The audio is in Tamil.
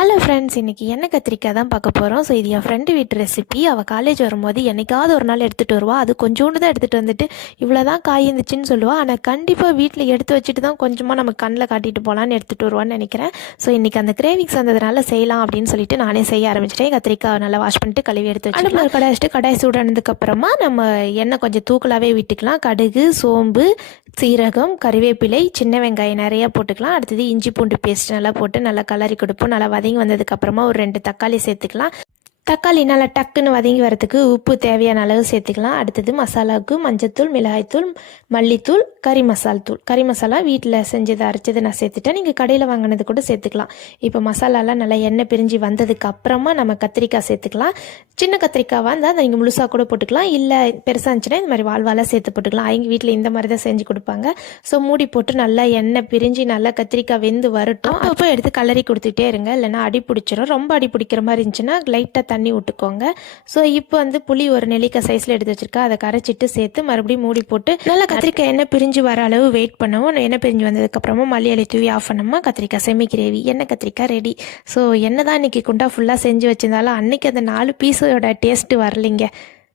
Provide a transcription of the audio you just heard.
ஹலோ ஃப்ரெண்ட்ஸ், இன்றைக்கி எண்ணெய் கத்திரிக்காய் தான் பார்க்க போகிறோம். ஸோ இது என் ஃப்ரெண்டு வீட்டு ரெசிபி. அவள் காலேஜ் வரும்போது என்னைக்காவது ஒரு நாள் எடுத்துகிட்டு வருவாள். அது கொஞ்சோண்டு தான் எடுத்துகிட்டு வந்துட்டு இவ்வளோ தான் காய் இருந்துச்சுன்னு சொல்லுவாள். ஆனால் கண்டிப்பாக வீட்டில் எடுத்து வச்சுட்டு தான் கொஞ்சமாக நம்ம கண்ணில் காட்டிட்டு போகலான்னு எடுத்துகிட்டு வருவான்னு நினைக்கிறேன். ஸோ இன்றைக்கி அந்த கிரேவிங்ஸ் வந்ததுனால செய்யலாம் அப்படின்னு சொல்லிட்டு நானே செய்ய ஆரம்பிச்சிட்டேன். கத்திரிக்காய் நல்லா வாஷ் பண்ணிட்டு கழுவி எடுத்து வச்சு அடுப்பில் கடாய் வச்சுட்டு கடாய் சூடானதுக்கப்புறமா நம்ம எண்ணெய் கொஞ்சம் தூக்கலாகவே விட்டுக்கலாம். கடுகு, சோம்பு, சீரகம், கறிவேப்பிலை, சின்ன வெங்காயம் நிறையா போட்டுக்கலாம். அடுத்தது இஞ்சி பூண்டு பேஸ்ட் நல்லா போட்டு நல்லா கலரி கொடுப்போம். நல்லா வதங்கி வந்ததுக்கப்புறமா ஒரு 2 தக்காளி சேர்த்துக்கலாம். தக்காளி நல்லா டக்குன்னு வதங்கி வரதுக்கு உப்பு தேவையான அளவு சேர்த்துக்கலாம். அடுத்தது மசாலாவுக்கு மஞ்சத்தூள், மிளகாய்த்தூள், மல்லித்தூள், கறி மசாலா வீட்டில் செஞ்சதை அரைச்சதை நான் சேர்த்துட்டேன். நீங்கள் கடையில் வாங்கினது கூட சேர்த்துக்கலாம். இப்போ மசாலாலாம் நல்லா எண்ணெய் பிரிஞ்சு வந்ததுக்கு அப்புறமா நம்ம கத்திரிக்காய் சேர்த்துக்கலாம். சின்ன கத்திரிக்காவாக இருந்தால் அதை நீங்கள் முழுசாக கூட போட்டுக்கலாம். இல்லை பெருசாக இருந்துச்சுன்னா இந்த மாதிரி வால்வாலாக சேர்த்து போட்டுக்கலாம். அவங்க வீட்டில் இந்த மாதிரி தான் செஞ்சு கொடுப்பாங்க. ஸோ மூடி போட்டு நல்லா எண்ணெய் பிரிஞ்சு நல்லா கத்திரிக்காய் வெந்து வரட்டும். அப்போ எடுத்து கலரி கொடுத்துட்டே இருங்க, இல்லைனா அடி பிடிச்சிரும். ரொம்ப அடி பிடிக்கிற மாதிரி இருந்துச்சுன்னா லைட்டாக தண்ணி விட்டுக்கோங்க. ஸோ இப்போ புளி ஒரு நெல்லிக்காய் சைஸில் எடுத்து வச்சிருக்கா, அதை கரைச்சிட்டு சேர்த்து மறுபடியும் மூடி போட்டு நல்லா கத்திரிக்காய் எண்ணெய் பிரிஞ்சு வர அளவு வெயிட் பண்ணுவோம். எண்ணெய் பிரிஞ்சு வந்ததுக்கப்புறமா மல்லி இலை தூவி ஆஃப் பண்ணோமா கத்திரிக்காய் செமி கிரேவி எண்ணெய் கத்திரிக்காய் ரெடி. ஸோ என்ன தான் இன்றைக்கி குண்டா ஃபுல்லாக செஞ்சு வச்சிருந்தாலும் அன்றைக்கி அந்த 4 பீஸோட டேஸ்ட்டு வரலைங்க.